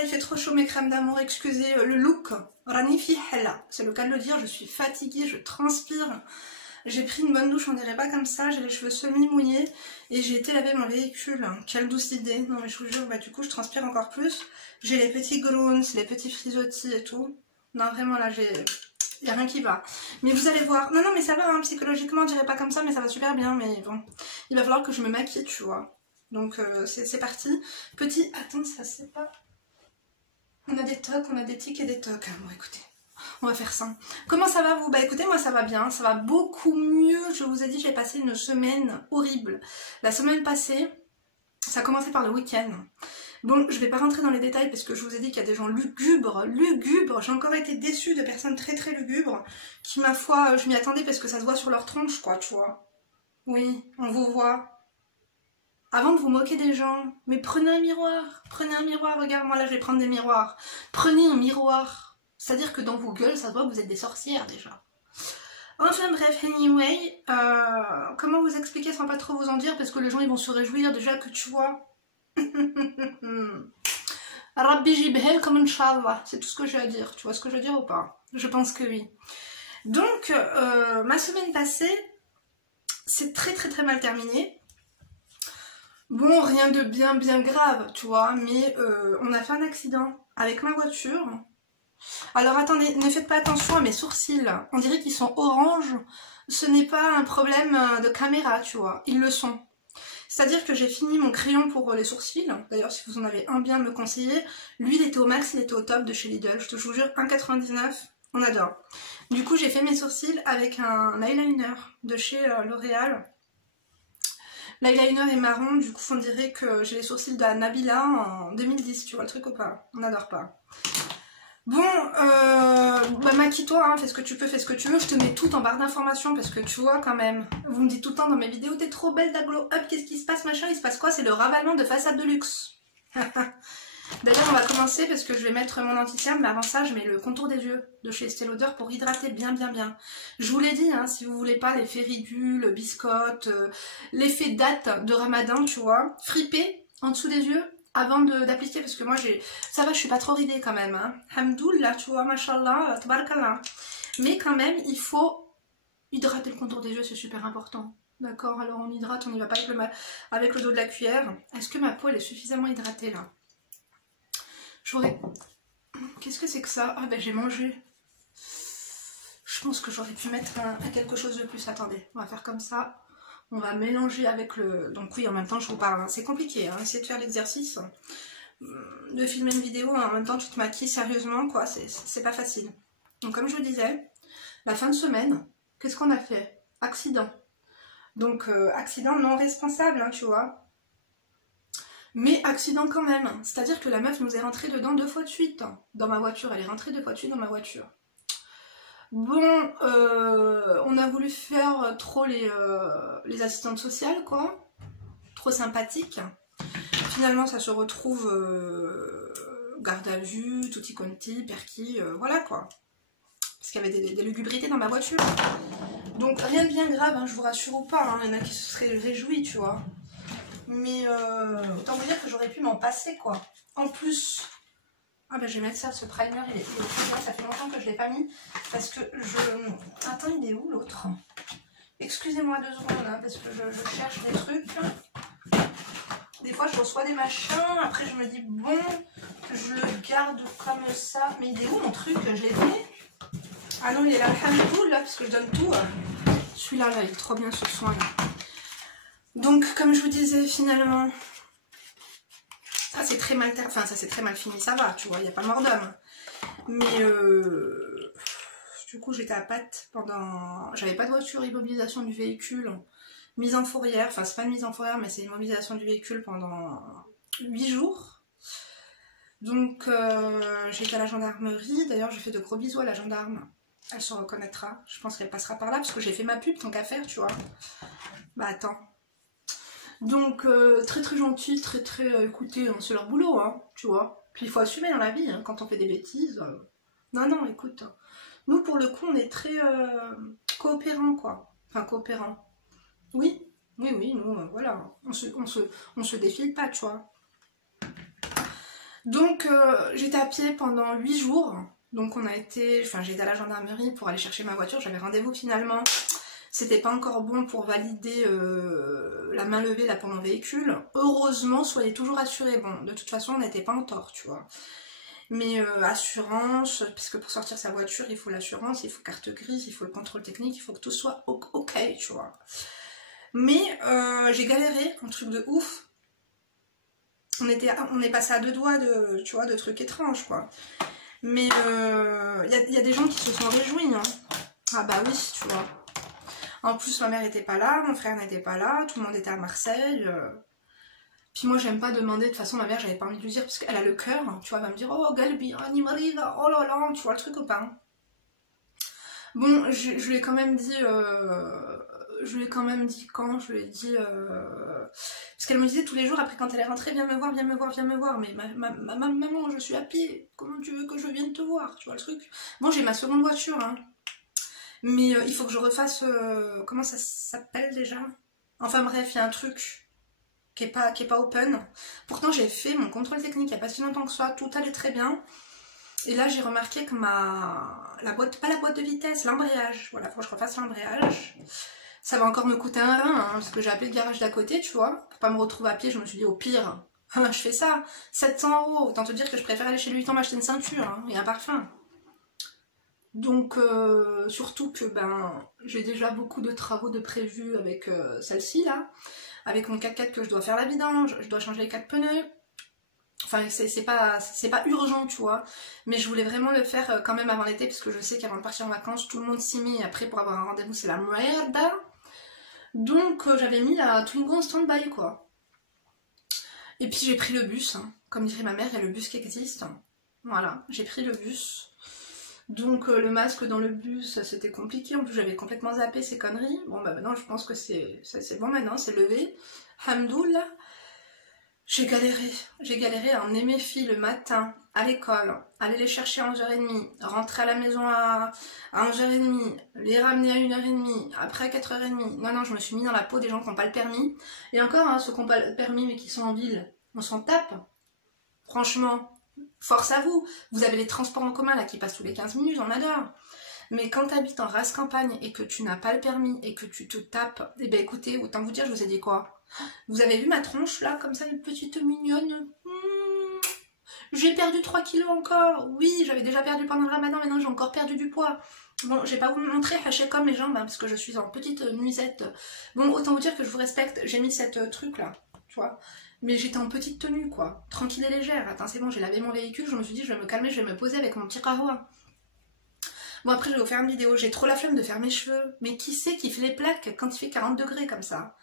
là, il fait trop chaud mes crèmes d'amour, excusez le look. Rani fi hella, c'est le cas de le dire, je suis fatiguée, je transpire. J'ai pris une bonne douche, on dirait pas comme ça, j'ai les cheveux semi-mouillés et j'ai été laver mon véhicule. Quelle douce idée. Non mais je vous jure, bah du coup je transpire encore plus. J'ai les petits growns, les petits frisottis et tout. Non vraiment là y a rien qui va. Mais vous allez voir. Non mais ça va, hein, psychologiquement on dirait pas comme ça, mais ça va super bien. Mais bon, il va falloir que je me maquille, tu vois. Donc c'est parti. Petit, attends, ça c'est pas... On a des tocs, on a des tics et des tocs. Bon écoutez. On va faire ça. Comment ça va vous? Bah écoutez, moi ça va bien, ça va beaucoup mieux. Je vous ai dit, j'ai passé une semaine horrible. La semaine passée, ça a commencé par le week-end. Bon, je vais pas rentrer dans les détails parce que je vous ai dit qu'il y a des gens lugubres. J'ai encore été déçue de personnes très très lugubres qui, ma foi, je m'y attendais parce que ça se voit sur leur tronche, quoi, tu vois. Oui, on vous voit. Avant de vous moquer des gens, mais prenez un miroir, regarde, moi là je vais prendre des miroirs. Prenez un miroir. C'est-à-dire que dans vos gueules, ça se voit que vous êtes des sorcières déjà. Enfin bref, anyway, comment vous expliquer sans pas trop vous en dire, parce que les gens ils vont se réjouir déjà que tu vois. Rabbi Jibhel comme Inch'Allah, c'est tout ce que j'ai à dire. Tu vois ce que je veux dire ou pas? Je pense que oui. Donc, ma semaine passée, c'est très très très mal terminé. Bon, rien de bien grave, tu vois, mais on a fait un accident avec ma voiture. Alors attendez, ne faites pas attention à mes sourcils, on dirait qu'ils sont orange. Ce n'est pas un problème de caméra, tu vois, ils le sont. C'est-à-dire que j'ai fini mon crayon pour les sourcils, d'ailleurs si vous en avez un bien à me conseiller, lui il était au max, il était au top de chez Lidl, je vous jure, 1,99, on adore. Du coup j'ai fait mes sourcils avec un eyeliner de chez L'Oréal. L'eyeliner est marron, du coup on dirait que j'ai les sourcils de Nabila en 2010, tu vois le truc ou pas? On n'adore pas. Bon, bah maquille-toi, hein, fais ce que tu peux, fais ce que tu veux, je te mets tout en barre d'informations parce que tu vois quand même, vous me dites tout le temps dans mes vidéos, t'es trop belle, ta glow up, qu'est-ce qui se passe machin, il se passe quoi? C'est le ravalement de façade de luxe. D'ailleurs on va commencer parce que je vais mettre mon anti-cerne, mais avant ça je mets le contour des yeux de chez Estée Lauder pour hydrater bien. Je vous l'ai dit, hein, si vous voulez pas l'effet ridule, biscotte, l'effet date de Ramadan, tu vois, fripé en dessous des yeux avant d'appliquer, parce que moi ça va, je suis pas trop ridée quand même, hein. Hamdoullah, tu vois, mashallah, tabarakallah. Mais quand même, il faut hydrater le contour des yeux, c'est super important. D'accord, alors on hydrate, on y va pas avec le dos de la cuillère. Est-ce que ma peau elle est suffisamment hydratée là? J'aurais... Qu'est-ce que c'est que ça? Ah ben j'ai mangé. Je pense que j'aurais pu mettre quelque chose de plus. Attendez, on va faire comme ça. On va mélanger avec le... Donc oui, en même temps, je vous parle. Hein. C'est compliqué, hein. Essayer de faire l'exercice. De filmer une vidéo, en même temps, tu te maquilles sérieusement, quoi. C'est pas facile. Donc comme je vous disais, la fin de semaine, qu'est-ce qu'on a fait? Accident. Donc accident non responsable, hein, tu vois. Mais accident quand même. C'est-à-dire que la meuf nous est rentrée dedans 2 fois de suite. Dans ma voiture. Elle est rentrée 2 fois de suite dans ma voiture. Bon, on a voulu faire trop les assistantes sociales, quoi. Trop sympathique. Finalement, ça se retrouve garde à vue, tutti quanti, perquis, voilà, quoi. Parce qu'il y avait des lugubrités dans ma voiture. Donc, rien de bien grave, hein, je vous rassure ou pas. Hein, il y en a qui se seraient réjouis, tu vois. Mais autant vous dire que j'aurais pu m'en passer, quoi. En plus... Ah ben je vais mettre ça, ce primer, il est bien, ça fait longtemps que je ne l'ai pas mis, parce que je... Attends, il est où l'autre? Excusez-moi 2 secondes, hein, parce que je cherche des trucs. Des fois je reçois des machins, après je me dis bon, je le garde comme ça. Mais il est où mon truc? Je l'ai donné? Ah non, il est là, là, parce que je donne tout. Celui-là, là, il est trop bien ce soin là. Donc comme je vous disais, finalement... Ça c'est très mal, enfin ça c'est très mal fini, ça va, tu vois, il n'y a pas mort d'homme. Mais du coup j'étais à patte pendant... J'avais pas de voiture, immobilisation du véhicule, mise en fourrière, enfin c'est pas une mise en fourrière mais c'est immobilisation du véhicule pendant 8 jours. Donc j'étais à la gendarmerie, d'ailleurs je fais de gros bisous à la gendarme. Elle se reconnaîtra, je pense qu'elle passera par là parce que j'ai fait ma pub tant qu'à faire, tu vois. Bah attends. Donc très gentil, très écoutez, hein, c'est leur boulot, hein, tu vois. Puis il faut assumer dans la vie, hein, quand on fait des bêtises. Non, écoute, nous pour le coup on est très coopérants, quoi. Enfin coopérants. Oui, nous, voilà, on se défile pas, tu vois. Donc j'étais à pied pendant 8 jours. Donc on a été, enfin j'étais à la gendarmerie pour aller chercher ma voiture, j'avais rendez-vous finalement. C'était pas encore bon pour valider la main levée là pour mon véhicule. Heureusement, soyez toujours assurés. Bon, de toute façon, on n'était pas en tort, tu vois. Mais assurance, parce que pour sortir sa voiture, il faut l'assurance, il faut carte grise, il faut le contrôle technique, il faut que tout soit ok, tu vois. Mais j'ai galéré, un truc de ouf. On est passé à 2 doigts de, tu vois, de trucs étranges, quoi. Mais y a des gens qui se sont réjouis, hein. Ah bah oui, tu vois. En plus, ma mère était pas là, mon frère n'était pas là, tout le monde était à Marseille. Puis moi, j'aime pas demander, de toute façon, ma mère, j'avais pas envie de lui dire, parce qu'elle a le cœur, hein, tu vois, elle va me dire, oh, Galbi, Annie Marie, oh là là, tu vois le truc ou pas? Bon, je lui ai quand même dit, quand, je lui ai dit, parce qu'elle me disait tous les jours, après quand elle est rentrée, viens me voir, viens me voir, viens me voir, mais maman, je suis à pied, comment tu veux que je vienne te voir, tu vois le truc? Bon, j'ai ma seconde voiture, hein. Mais il faut que je refasse... comment ça s'appelle déjà? Enfin bref, il y a un truc qui est pas open. Pourtant j'ai fait mon contrôle technique il n'y a pas si longtemps que ça, tout allait très bien. Et là j'ai remarqué que la boîte, pas la boîte de vitesse, l'embrayage. Voilà, faut que je refasse l'embrayage. Ça va encore me coûter un rein, hein, parce que j'ai appelé le garage d'à côté, tu vois. Pour pas me retrouver à pied, je me suis dit au pire, je fais ça. 700 €, autant te dire que je préfère aller chez Louis Vuitton m'acheter une ceinture hein, et un parfum. Donc surtout que ben j'ai déjà beaucoup de travaux de prévus avec celle-ci là, avec mon 4x4 que je dois faire la vidange, je dois changer les 4 pneus. Enfin c'est pas urgent tu vois, mais je voulais vraiment le faire quand même avant l'été parce que je sais qu'avant de partir en vacances tout le monde s'y met et après pour avoir un rendez-vous c'est la merde. Donc j'avais mis la Twingo en stand-by quoi. Et puis j'ai pris le bus, hein. Comme dirait ma mère, il y a le bus qui existe. Voilà, j'ai pris le bus. Donc le masque dans le bus, c'était compliqué. En plus, j'avais complètement zappé ces conneries. Bon, bah maintenant, je pense que c'est bon maintenant, c'est levé. Hamdoullah. J'ai galéré à emmener mes filles le matin à l'école, aller les chercher à 11h30, rentrer à la maison à 11h30, les ramener à 1h30, après à 4h30. Non, je me suis mis dans la peau des gens qui n'ont pas le permis. Et encore, hein, ceux qui n'ont pas le permis mais qui sont en ville, on s'en tape. Franchement. Force à vous, vous avez les transports en commun là qui passent tous les 15 minutes, on adore. Mais quand tu habites en race campagne et que tu n'as pas le permis et que tu te tapes, eh ben écoutez, autant vous dire, je vous ai dit quoi? Vous avez vu ma tronche là, comme ça, une petite mignonne? J'ai perdu 3 kilos encore. Oui, j'avais déjà perdu pendant le ramadan, maintenant j'ai encore perdu du poids. Bon, je vais pas vous montrer haché comme mes jambes, hein, parce que je suis en petite nuisette. Bon, autant vous dire que je vous respecte, j'ai mis cette truc là, tu vois. Mais j'étais en petite tenue, quoi. Tranquille et légère. Attends, c'est bon, j'ai lavé mon véhicule, je me suis dit, je vais me calmer, je vais me poser avec mon petit kahwa. Bon, après, je vais vous faire une vidéo. J'ai trop la flemme de faire mes cheveux. Mais qui c'est qui fait les plaques quand il fait 40 degrés comme ça?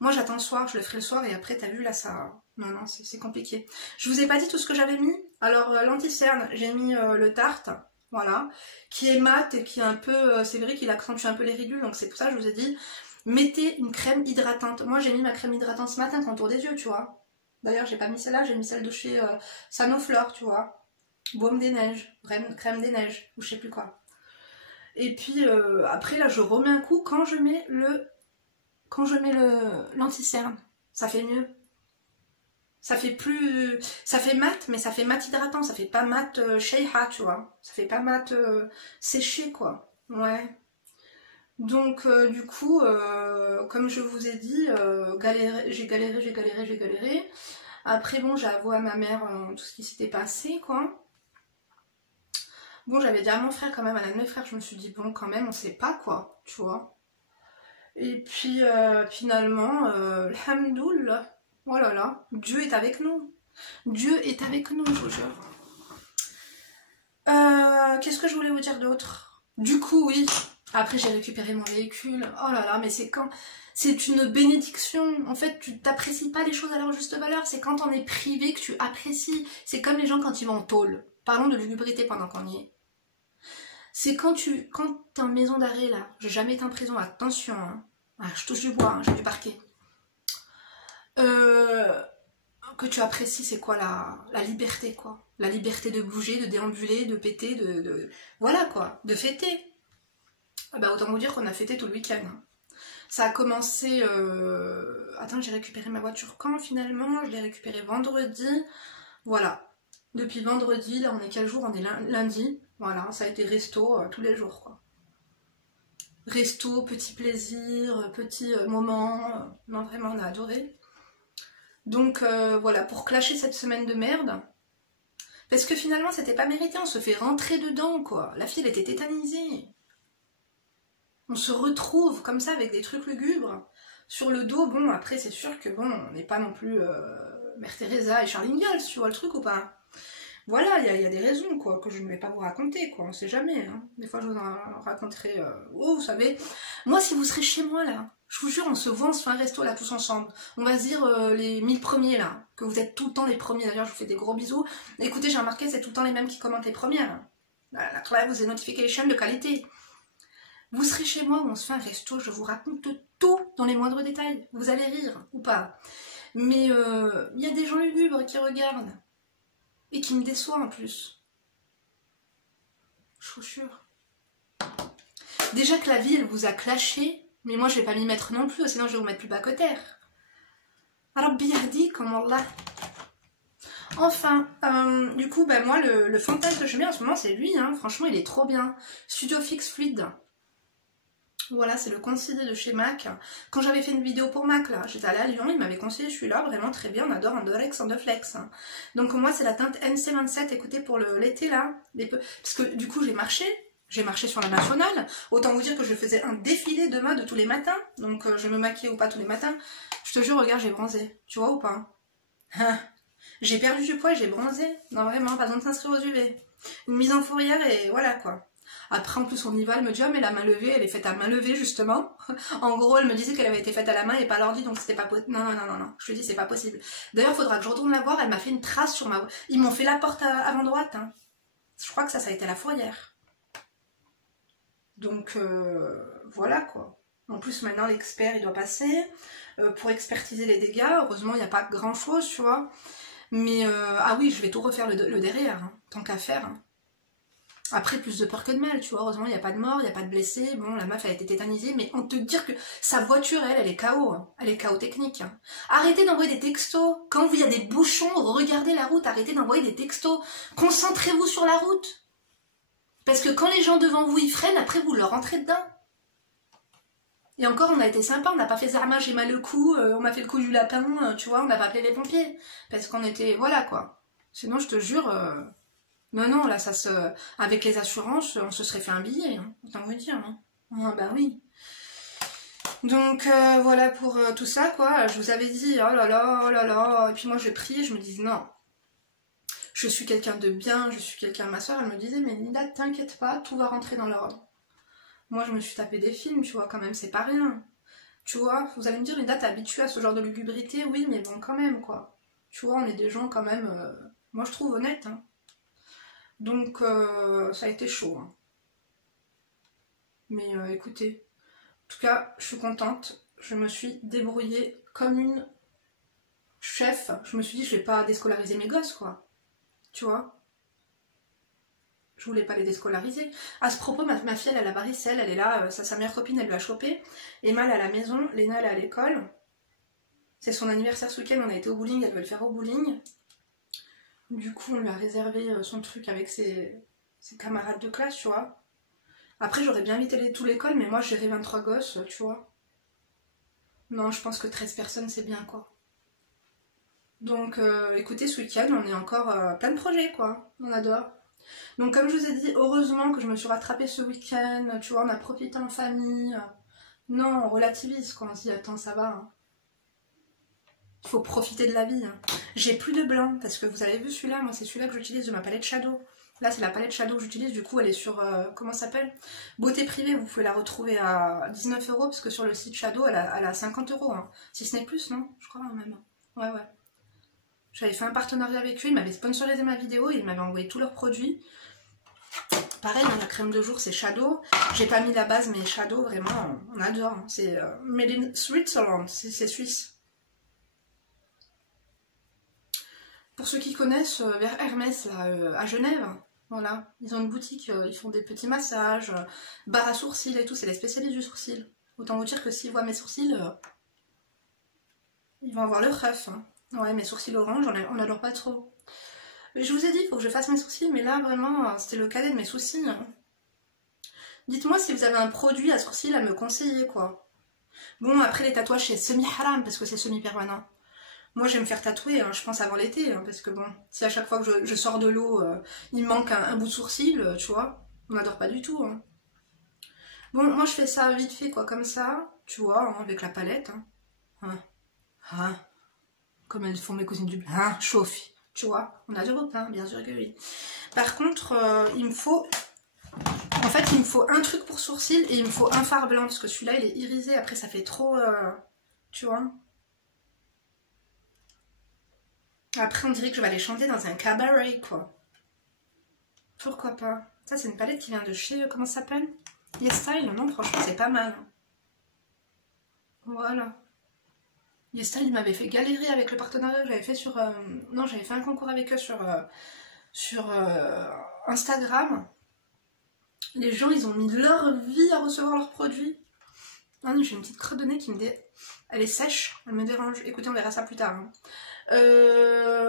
Moi, j'attends le soir, je le ferai le soir, et après, t'as vu, là, ça... Non, c'est compliqué. Je vous ai pas dit tout ce que j'avais mis. Alors, l'anti-cerne, j'ai mis le Tarte, voilà, qui est mat et qui est un peu... c'est vrai qu'il accentue un peu les ridules, donc c'est pour ça que je vous ai dit... Mettez une crème hydratante. Moi, j'ai mis ma crème hydratante ce matin, contour des yeux, tu vois. D'ailleurs, j'ai pas mis celle-là, j'ai mis celle de chez Sanoflore, tu vois. Baume des neiges, crème des neiges, ou je sais plus quoi. Et puis, après, là, je remets un coup quand je mets l'anti-cerne. Ça fait mieux. Ça fait plus... Ça fait mat, mais ça fait mat hydratant. Ça fait pas mat sheikha, tu vois. Ça fait pas mat séché, quoi. Ouais. Donc du coup, comme je vous ai dit, j'ai galéré. Après bon, j'ai avoué à ma mère tout ce qui s'était passé, quoi. Bon, j'avais dit à mon frère quand même, à l'un de mes frères, je me suis dit bon, quand même, on sait pas quoi, tu vois. Et puis finalement, alhamdoulilah, oh là là, Dieu est avec nous. Dieu est avec nous, je vous jure. Qu'est-ce que je voulais vous dire d'autre? Du coup, oui. Après, j'ai récupéré mon véhicule. Oh là là, mais c'est quand... C'est une bénédiction. En fait, tu t'apprécies pas les choses à leur juste valeur. C'est quand on est privé que tu apprécies. C'est comme les gens quand ils vont en tôle. Parlons de lugubrité pendant qu'on y est. C'est quand t'es en maison d'arrêt, là. J'ai jamais été en prison, attention. Hein. Ah, je touche du bois, hein, j'ai du parquet. Que tu apprécies, c'est quoi la liberté, quoi. La liberté de bouger, de déambuler, de péter, voilà, quoi. De fêter. Bah autant vous dire qu'on a fêté tout le week-end. Ça a commencé... Attends, j'ai récupéré ma voiture quand finalement? Je l'ai récupérée vendredi. Voilà. Depuis vendredi, là on est quel jour? On est lundi. Voilà, ça a été resto tous les jours, quoi. Resto, petit plaisir, petit moment. Non, vraiment, on a adoré. Donc voilà, pour clasher cette semaine de merde. Parce que finalement, c'était pas mérité, on se fait rentrer dedans, quoi. La fille, elle était tétanisée. On se retrouve comme ça avec des trucs lugubres. Sur le dos, bon, après, c'est sûr que bon, on n'est pas non plus Mère Teresa et Charlie Ingalls, tu vois le truc ou pas? Voilà, il y a des raisons, quoi, que je ne vais pas vous raconter, quoi, on sait jamais, hein. Des fois, je vous en raconterai, oh, vous savez, moi, si vous serez chez moi, là, je vous jure, on se voit, on se fait un resto, là, tous ensemble. On va se dire les 1000 premiers, là, que vous êtes tout le temps les premiers. D'ailleurs, je vous fais des gros bisous. Écoutez, j'ai remarqué, c'est tout le temps les mêmes qui commentent les premières. La clave, vous avez notification de qualité. Vous serez chez moi, on se fait un resto, je vous raconte tout dans les moindres détails. Vous allez rire, ou pas. Mais il y a des gens lugubres qui regardent. Et qui me déçoit en plus. Je vous jure. Déjà que la vie, elle vous a clashé, mais moi je vais pas m'y mettre non plus, sinon je vais vous mettre plus bas que terre. Rabbi Yahdi, comme Allah. Enfin, du coup, ben moi le fond de teint que je mets en ce moment, c'est lui, hein. Franchement, il est trop bien. Studio Fix Fluide. Voilà, c'est le conseiller de chez MAC. Quand j'avais fait une vidéo pour MAC, là, j'étais allée à Lyon, il m'avait conseillé celui-là, vraiment très bien, on adore un Dorex en deux flex. Donc moi, c'est la teinte NC27, écoutez, pour l'été, là, parce que du coup, j'ai marché sur la nationale, autant vous dire que je faisais un défilé de mode tous les matins, donc je me maquillais ou pas tous les matins. Je te jure, regarde, j'ai bronzé, tu vois ou pas? J'ai perdu du poids, j'ai bronzé, non vraiment, pas besoin de s'inscrire aux UV. Une mise en fourrière et voilà quoi. Après, en plus, on y va, elle me dit, ah, mais la main levée, elle est faite à main levée, justement. En gros, elle me disait qu'elle avait été faite à la main et pas à l'ordi, donc c'était pas possible. Non, je te dis, c'est pas possible. D'ailleurs, il faudra que je retourne la voir, elle m'a fait une trace sur ma... Ils m'ont fait la porte avant droite, hein. Je crois que ça a été la fourrière. Donc, voilà, quoi. En plus, maintenant, l'expert, il doit passer pour expertiser les dégâts. Heureusement, il n'y a pas grand-chose, tu vois. Mais, ah oui, je vais tout refaire le derrière, hein, tant qu'à faire, hein. Après, plus de peur que de mal, tu vois. Heureusement, il n'y a pas de mort, il n'y a pas de blessés. Bon, la meuf, elle a été tétanisée, mais on te dit que sa voiture, elle est KO. Hein. Elle est KO technique. Hein. Arrêtez d'envoyer des textos. Quand il y a des bouchons, regardez la route. Arrêtez d'envoyer des textos. Concentrez-vous sur la route. Parce que quand les gens devant vous, ils freinent, après, vous leur rentrez dedans. Et encore, on a été sympa. On n'a pas fait Zarma, j'ai mal le cou. On m'a fait le coup du lapin. Tu vois, on n'a pas appelé les pompiers. Parce qu'on était... Voilà, quoi. Sinon, je te jure... Non, là, ça se... Avec les assurances, on se serait fait un billet, hein, autant vous dire. Hein. Ah, bah oui. Donc, voilà pour tout ça, quoi. Je vous avais dit, oh là là, oh là là. Et puis moi, j'ai prié, je me disais, non. Je suis quelqu'un de bien, je suis quelqu'un... Ma soeur, elle me disait, mais Linda, t'inquiète pas, tout va rentrer dans l'ordre. Moi, je me suis tapé des films, tu vois, quand même, c'est pas rien. Tu vois, vous allez me dire, Linda, t'es habituée à ce genre de lugubrité, oui, mais bon, quand même, quoi. Tu vois, on est des gens, quand même, moi, je trouve honnêtes, hein. Donc, ça a été chaud. Hein. Mais écoutez, en tout cas, je suis contente. Je me suis débrouillée comme une chef. Je me suis dit, je vais pas déscolariser mes gosses, quoi. Tu vois? Je voulais pas les déscolariser. À ce propos, ma fille, elle a la varicelle. Elle est là, sa meilleure copine, elle lui a chopé. Emma, elle est à la maison. Léna, elle est à l'école. C'est son anniversaire ce week-end. On a été au bowling. Elle veut le faire au bowling. Du coup, on lui a réservé son truc avec ses camarades de classe, tu vois. Après, j'aurais bien invité tout l'école, mais moi, j'ai 23 gosses, tu vois. Non, je pense que 13 personnes, c'est bien, quoi. Donc, écoutez, ce week-end, on est encore plein de projets, quoi. On adore. Donc, comme je vous ai dit, heureusement que je me suis rattrapée ce week-end. Tu vois, on a profité en famille. Non, on relativise, quoi. On se dit, attends, ça va, hein. Il faut profiter de la vie. Hein. J'ai plus de blanc, parce que vous avez vu celui-là, moi c'est celui-là que j'utilise de ma palette Shadow. Là c'est la palette Shadow que j'utilise, du coup elle est sur, comment ça s'appelle? Beauté privée, vous pouvez la retrouver à 19 €, parce que sur le site Shadow elle a 50 €. Hein. Si ce n'est plus, non? Je crois même. Ouais. J'avais fait un partenariat avec eux, ils m'avaient sponsorisé ma vidéo, et ils m'avaient envoyé tous leurs produits. Pareil, la crème de jour c'est Shadow. J'ai pas mis la base, mais Shadow, vraiment, on adore. Hein. C'est Made in Switzerland, c'est suisse. Pour ceux qui connaissent, vers Hermès, là, à Genève, voilà, ils ont une boutique, ils font des petits massages, barres à sourcils et tout, c'est les spécialistes du sourcil. Autant vous dire que s'ils voient mes sourcils, ils vont avoir le ref. Hein. Ouais, mes sourcils orange, on n'adore pas trop. Je vous ai dit, il faut que je fasse mes sourcils, mais là, vraiment, c'était le cadet de mes soucis. Hein. Dites-moi si vous avez un produit à sourcils à me conseiller, quoi. Bon, après, les tatouages, c'est semi-haram, parce que c'est semi-permanent. Moi, je vais me faire tatouer, hein, je pense avant l'été, hein, parce que bon, si à chaque fois que je sors de l'eau, il me manque un bout de sourcil, tu vois, on n'adore pas du tout. Hein. Bon, moi, je fais ça vite fait, quoi, comme ça, tu vois, hein, avec la palette. Hein. Hein. Hein. Comme elles font mes cousines du... Hein, chauffe, tu vois, on a du repas, bien sûr que oui. Par contre, il me faut... En fait, il me faut un truc pour sourcils et il me faut un fard blanc, parce que celui-là, il est irisé, après, ça fait trop... tu vois. Après, on dirait que je vais aller chanter dans un cabaret, quoi. Pourquoi pas? Ça, c'est une palette qui vient de chez... Comment ça s'appelle? YesStyle? Non, franchement, c'est pas mal. Voilà. YesStyle, il m'avait fait galérer avec le partenariat que j'avais fait sur... Non, j'avais fait un concours avec eux sur Instagram. Les gens, ils ont mis leur vie à recevoir leurs produits. Ah non, j'ai une petite crotte de nez qui me dit... Elle est sèche, elle me dérange. Écoutez, on verra ça plus tard. Hein.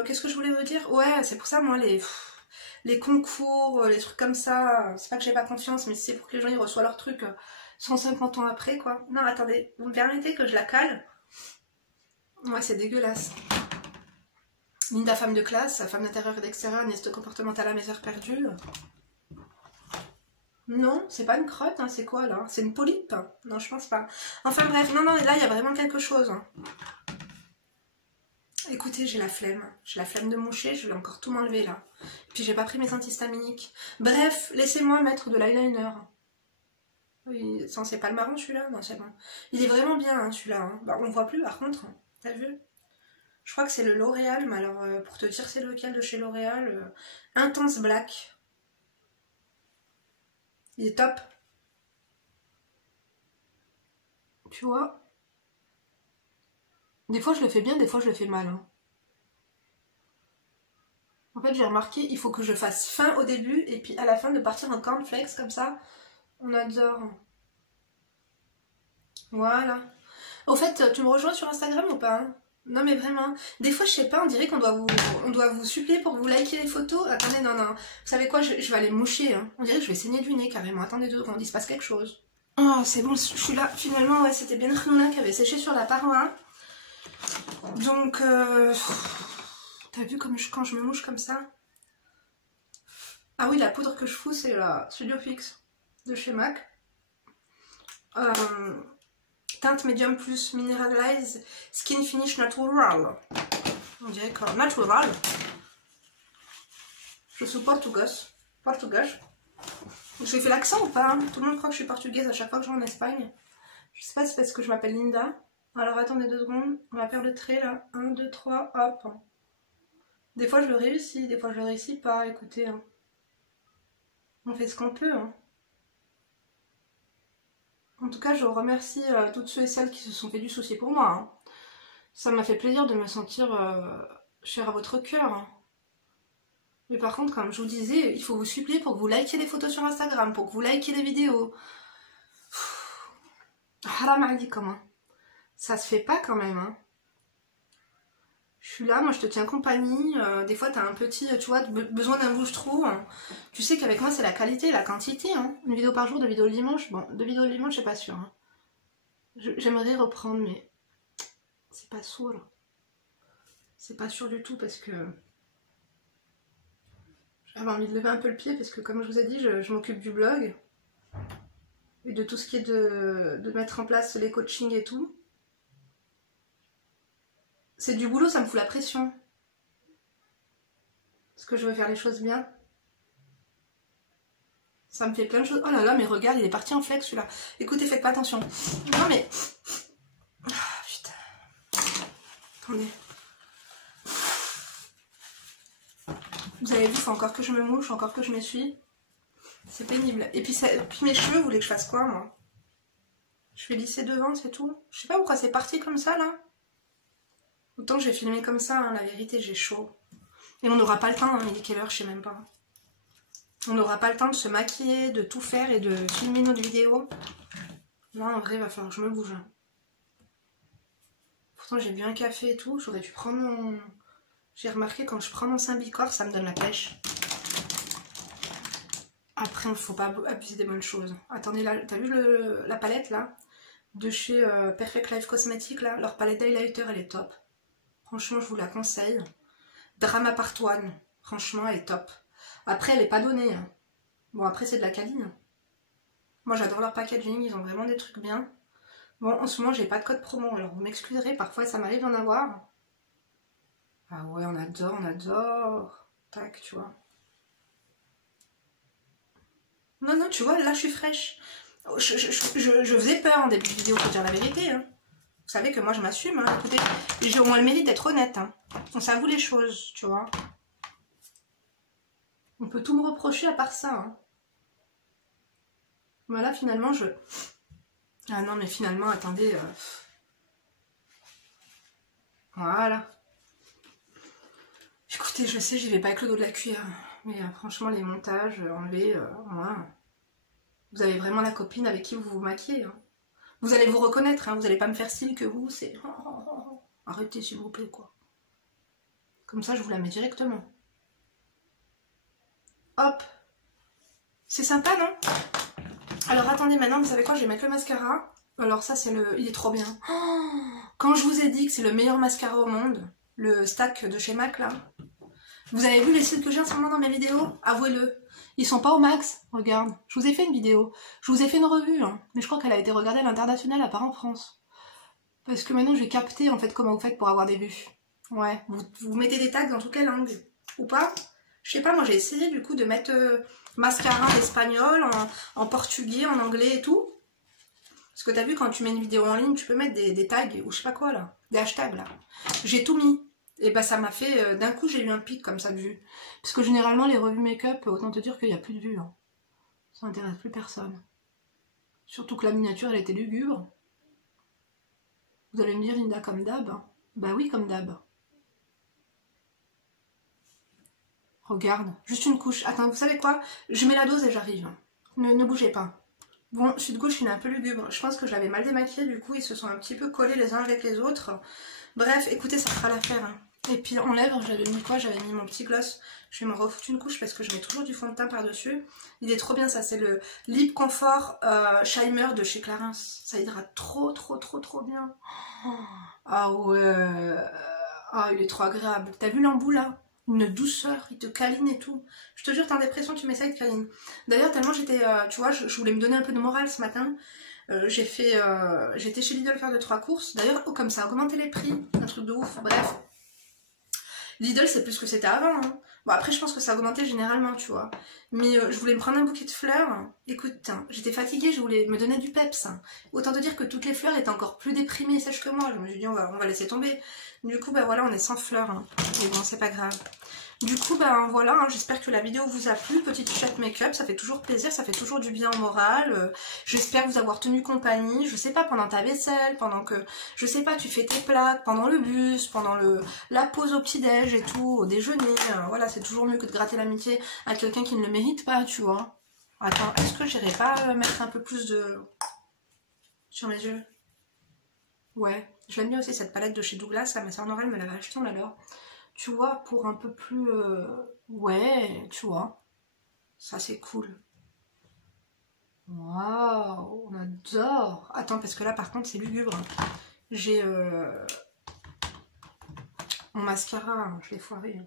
Qu'est-ce que je voulais vous dire? Ouais, c'est pour ça, moi, les concours, les trucs comme ça, c'est pas que j'ai pas confiance, mais c'est pour que les gens ils reçoivent leurs trucs 150 ans après, quoi. Non, attendez, vous me permettez que je la cale? Ouais, c'est dégueulasse. Linda, femme de classe, femme d'intérieur et d'extérieur, analyste comportementale à mes heures perdues. Non, c'est pas une crotte, hein, c'est quoi là? C'est une polype? Non, je pense pas. Enfin bref, non, là il y a vraiment quelque chose. Hein. Écoutez, j'ai la flemme de moucher, je vais encore tout m'enlever là. Et puis j'ai pas pris mes antihistaminiques. Bref, laissez-moi mettre de l'eyeliner. Oui, c'est pas le marron celui-là? Non, c'est bon. Il est vraiment bien hein, celui-là. Hein. Bah, on le voit plus par contre, hein. T'as vu? Je crois que c'est le L'Oréal, mais alors pour te dire c'est lequel de chez L'Oréal, Intense Black. Il est top. Tu vois? Des fois je le fais bien, des fois je le fais mal. Hein. En fait j'ai remarqué, il faut que je fasse fin au début et puis à la fin de partir en cornflakes comme ça. On adore. Voilà. Au fait, tu me rejoins sur Instagram ou pas? Hein? Non mais vraiment. Des fois je sais pas, on dirait qu'on doit vous supplier pour que vous liker les photos. Attendez, non. Vous savez quoi, je vais aller me moucher. Hein. On dirait que je vais saigner du nez carrément. Attendez 2 secondes, il se passe quelque chose. Oh c'est bon, je suis là. Finalement ouais, c'était bien Renouna qui avait séché sur la paroi. Donc t'as vu comme quand je me mouche comme ça? Ah oui, la poudre que je fous c'est la Studio Fix de chez MAC. Teinte médium plus Mineralize Skin Finish Natural. On dirait que natural. Je suis portugaise. J'ai fait l'accent ou pas? Tout le monde croit que je suis portugaise à chaque fois que je vais en Espagne. Je sais pas si c'est parce que je m'appelle Linda. Alors attendez 2 secondes. On va faire le trait là. 1, 2, 3, hop. Des fois je le réussis, des fois je le réussis pas. Écoutez. Hein. On fait ce qu'on peut. Hein. En tout cas, je remercie toutes ceux et celles qui se sont fait du souci pour moi. Hein. Ça m'a fait plaisir de me sentir chère à votre cœur. Hein. Mais par contre, comme je vous disais, il faut vous supplier pour que vous likiez les photos sur Instagram, pour que vous likiez les vidéos. Haram alaikum. Hein. Ça se fait pas quand même. Hein. Je suis là, moi je te tiens compagnie. Des fois, t'as un petit, tu vois, besoin d'un bouche-trou. Hein. Tu sais qu'avec moi, c'est la qualité et la quantité. Hein. Une vidéo par jour, 2 vidéos le dimanche. Bon, 2 vidéos le dimanche, c'est pas sûr. Hein. J'aimerais reprendre, mais c'est pas sûr. C'est pas sûr du tout parce que j'avais envie de lever un peu le pied parce que comme je vous ai dit, je m'occupe du blog et de tout ce qui est de mettre en place les coachings et tout. C'est du boulot, ça me fout la pression. Parce que je veux faire les choses bien. Ça me fait plein de choses. Oh là là, mais regarde, il est parti en flex celui-là. Écoutez, faites pas attention. Non mais... Ah putain. Attendez. Vous avez vu, il faut encore que je me mouche, encore que je m'essuie. C'est pénible. Et puis mes cheveux, vous voulez que je fasse quoi, moi? Je vais lisser devant, c'est tout. Je sais pas pourquoi c'est parti comme ça, là. Autant j'ai filmé comme ça, hein, la vérité, j'ai chaud. Et on n'aura pas le temps, hein, mais il est quelle heure, je sais même pas. On n'aura pas le temps de se maquiller, de tout faire et de filmer notre vidéo. Là, en vrai, il va falloir que je me bouge. Pourtant, j'ai bu un café et tout. J'aurais dû prendre mon... J'ai remarqué quand je prends mon Symbicort, ça me donne la pêche. Après, il ne faut pas abuser des bonnes choses. Attendez, là, t'as vu la palette, là? De chez Perfect Life Cosmetics, là? Leur palette d'highlighter, elle est top. Franchement, je vous la conseille. Drama Part 1. Franchement, elle est top. Après, elle n'est pas donnée. Hein. Bon, après, c'est de la quali. Hein. Moi, j'adore leur packaging. Ils ont vraiment des trucs bien. Bon, en ce moment, j'ai pas de code promo. Alors, vous m'excuserez. Parfois, ça m'arrive d'en avoir. Ah ouais, on adore, on adore. Tac, tu vois. Non, non, tu vois, là, je suis fraîche. Je faisais peur en début de vidéo, pour dire la vérité. Hein. Vous savez que moi, je m'assume. Hein. Écoutez, j'ai au moins le mérite d'être honnête. Hein. On s'avoue les choses, tu vois. On peut tout me reprocher à part ça. Hein. Voilà, finalement, je... Ah non, mais finalement, attendez. Voilà. Écoutez, je sais, j'y vais pas avec le dos de la cuillère. Mais franchement, les montages, enlevés, voilà. Vous avez vraiment la copine avec qui vous vous maquillez. Hein. Vous allez vous reconnaître, hein. Vous allez pas me faire style que vous, c'est... Arrêtez, s'il vous plaît, quoi. Comme ça, je vous la mets directement. Hop. C'est sympa, non? Alors, attendez, maintenant, vous savez quoi? Je vais mettre le mascara. Alors ça, c'est le... Il est trop bien. Quand je vous ai dit que c'est le meilleur mascara au monde, le stack de chez MAC, là. Vous avez vu les cils que j'ai en ce moment dans mes vidéos? Avouez-le. Ils sont pas au max. Regarde. Je vous ai fait une vidéo. Je vous ai fait une revue. Hein. Mais je crois qu'elle a été regardée à l'international, à part en France. Parce que maintenant, j'ai capté, en fait, comment vous faites pour avoir des vues. Ouais. Vous mettez des tags dans toutes les langues. Ou pas? Je sais pas, moi, j'ai essayé, du coup, de mettre mascara en espagnol, en portugais, en anglais et tout. Parce que t'as vu, quand tu mets une vidéo en ligne, tu peux mettre des tags, ou je sais pas quoi, là. Des hashtags, là. J'ai tout mis. Et bah ça m'a fait, d'un coup j'ai eu un pic comme ça de vues. Parce que généralement les revues make-up, autant te dire qu'il n'y a plus de vues. Hein. Ça n'intéresse plus personne. Surtout que la miniature elle était lugubre. Vous allez me dire Linda comme d'hab. Bah oui comme d'hab. Regarde, juste une couche. Attends, vous savez quoi? Je mets la dose et j'arrive. Ne bougez pas. Bon, celui de gauche il est un peu lugubre. Je pense que je l'avais mal démaquillé, du coup ils se sont un petit peu collés les uns avec les autres. Bref, écoutez, ça fera l'affaire. Hein. Et puis en lèvres, j'avais mis quoi? J'avais mis mon petit gloss. Je vais me refoutre une couche parce que je mets toujours du fond de teint par-dessus. Il est trop bien ça, c'est le Lip Comfort Shimer de chez Clarins. Ça hydrate trop bien. Ah ouais. Ah, il est trop agréable. T'as vu l'embout là? Une douceur, il te câline et tout. Je te jure, t'es en dépression, tu mets ça, il te câline. D'ailleurs, tellement j'étais, tu vois, je voulais me donner un peu de morale ce matin. J'étais chez Lidl faire 2-3 courses. D'ailleurs, comme ça a augmenté les prix, un truc de ouf. Bref, Lidl c'est plus ce que c'était avant. Hein. Bon après je pense que ça a augmenté généralement, tu vois. Mais je voulais me prendre un bouquet de fleurs. Écoute, hein, j'étais fatiguée, je voulais me donner du peps. Hein. Autant te dire que toutes les fleurs étaient encore plus déprimées et sèches que moi. Je me suis dit on va laisser tomber. Du coup bah voilà, on est sans fleurs. Hein. Mais bon c'est pas grave. Du coup, ben voilà, hein, j'espère que la vidéo vous a plu. Petite chat make-up, ça fait toujours plaisir, ça fait toujours du bien au moral. J'espère vous avoir tenu compagnie. Je sais pas, pendant ta vaisselle, pendant que, je sais pas, tu fais tes plaques, pendant le bus, pendant la pause au petit-déj et tout, au déjeuner. Voilà, c'est toujours mieux que de gratter l'amitié à quelqu'un qui ne le mérite pas, tu vois. Attends, est-ce que j'irais pas mettre un peu plus de... sur mes yeux? Ouais, je l'aime bien aussi cette palette de chez Douglas, ma soeur Nora me l'avait achetée, on l'adore. Tu vois, pour un peu plus... Ouais, tu vois. Ça, c'est cool. Waouh, on adore. Attends, parce que là, par contre, c'est lugubre. J'ai... mon mascara, je l'ai foiré.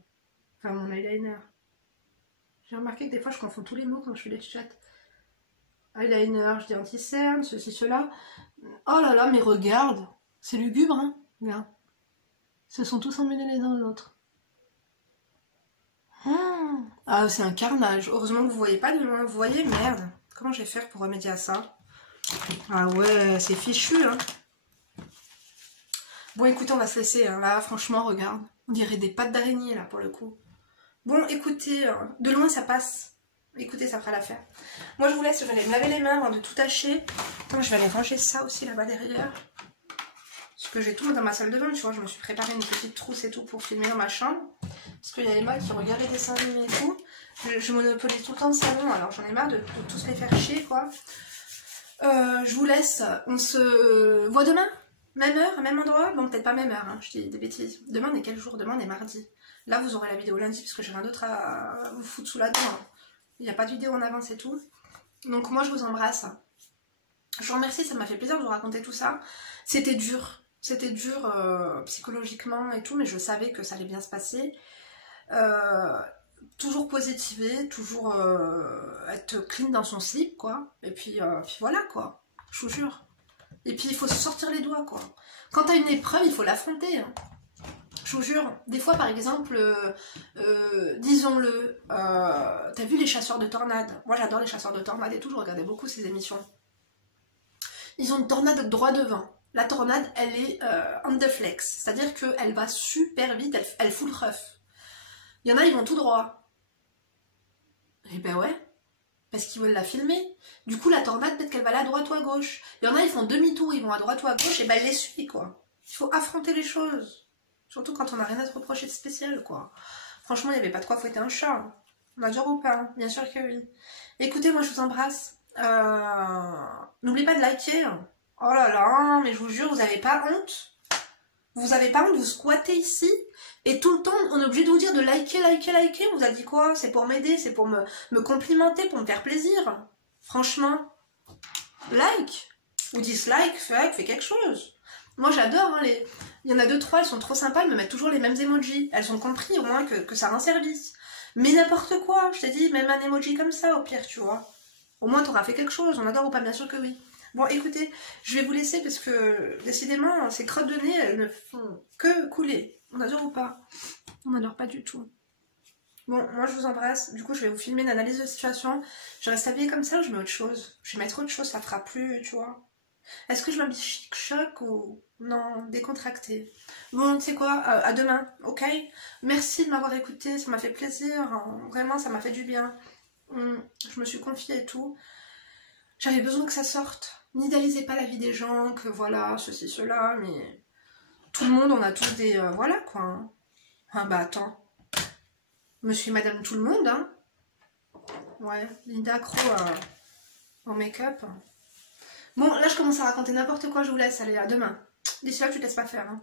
Enfin, mon eyeliner. J'ai remarqué que des fois, je confonds tous les mots quand je fais les chats. Eyeliner, je dis anti-cerne, ceci, cela. Oh là là, mais regarde. C'est lugubre, hein. Regarde. Ils se sont tous emmêlés les uns aux autres. Ah, c'est un carnage. Heureusement que vous voyez pas de loin. Vous voyez, merde. Comment je vais faire pour remédier à ça? Ah ouais, c'est fichu, hein. Bon, écoutez, on va se laisser. Hein. Là, franchement, regarde. On dirait des pattes d'araignée, là, pour le coup. Bon, écoutez, de loin, ça passe. Écoutez, ça fera l'affaire. Moi, je vous laisse. Je vais aller me laver les mains avant de tout tâcher. Attends, je vais aller ranger ça aussi, là-bas, derrière. Parce que j'ai tout dans ma salle de bain, tu vois. Je me suis préparé une petite trousse et tout pour filmer dans ma chambre. Parce qu'il y a Emma qui regarde les dessins animés et tout. Je monopolise tout le temps le salon, alors j'en ai marre de tous les faire chier, quoi. Je vous laisse. On se voit demain. Même heure, même endroit? Bon, peut-être pas même heure, hein, je dis des bêtises. Demain, on est quel jour? Demain, on est mardi. Là, vous aurez la vidéo lundi, parce que j'ai rien d'autre à vous foutre sous la dent. Hein. Il n'y a pas de vidéo en avance et tout. Donc, moi, je vous embrasse. Je vous remercie, ça m'a fait plaisir de vous raconter tout ça. C'était dur. C'était dur psychologiquement et tout, mais je savais que ça allait bien se passer. Toujours positiver, toujours être clean dans son slip, quoi. Et puis voilà, quoi. Je vous jure. Et puis il faut se sortir les doigts, quoi. Quand t'as une épreuve, il faut l'affronter. Hein. Je vous jure. Des fois, par exemple, disons-le, t'as vu les chasseurs de tornades? Moi, j'adore les chasseurs de tornades et tout, je regardais beaucoup ces émissions. Ils ont une tornade droit devant. La tornade, elle est on the flex. C'est-à-dire qu'elle va super vite, elle fout le ref. Il y en a, ils vont tout droit. Et ben ouais. Parce qu'ils veulent la filmer. Du coup, la tornade, peut-être qu'elle va aller à droite ou à gauche. Il y en a, ils font demi-tour, ils vont à droite ou à gauche, et ben elle les suit, quoi. Il faut affronter les choses. Surtout quand on n'a rien à se reprocher de spécial, quoi. Franchement, il n'y avait pas de quoi fouetter un chat. On a dur ou pas? Bien sûr que oui. Écoutez, moi, je vous embrasse. N'oubliez pas de liker. Oh là là, mais je vous jure, vous n'avez pas honte? Vous avez pas honte, vous squattez ici et tout le temps on est obligé de vous dire de liker, liker, liker. On vous a dit quoi? C'est pour m'aider, c'est pour me complimenter, pour me faire plaisir. Franchement, like ou dislike, fais quelque chose. Moi j'adore, hein, il y en a 2-3, elles sont trop sympas, elles me mettent toujours les mêmes emojis. Elles ont compris au moins que ça rend service. Mais n'importe quoi, je t'ai dit, même un emoji comme ça au pire, tu vois. Au moins t'auras fait quelque chose, on adore ou pas? Bien sûr que oui. Bon, écoutez, je vais vous laisser parce que, décidément, ces crottes de nez, elles ne font que couler. On adore ou pas? On n'adore pas du tout. Bon, moi, je vous embrasse. Du coup, je vais vous filmer une analyse de situation. Je reste habillée comme ça ou je mets autre chose? Je vais mettre autre chose, ça fera plus, tu vois. Est-ce que je m'habille chic-choc ou... Non, décontracté. Bon, tu sais quoi, à demain, ok? Merci de m'avoir écouté, ça m'a fait plaisir. Vraiment, ça m'a fait du bien. Je me suis confiée et tout. J'avais besoin que ça sorte. N'idéalisez pas la vie des gens, que voilà, ceci, cela, mais tout le monde, on a tous des... voilà, quoi. Hein. Ah bah attends. Monsieur et madame tout le monde, hein. Ouais, Linda Cro en make-up. Bon, là, je commence à raconter n'importe quoi, je vous laisse. Allez, à demain. D'ici là, tu te laisses pas faire, hein.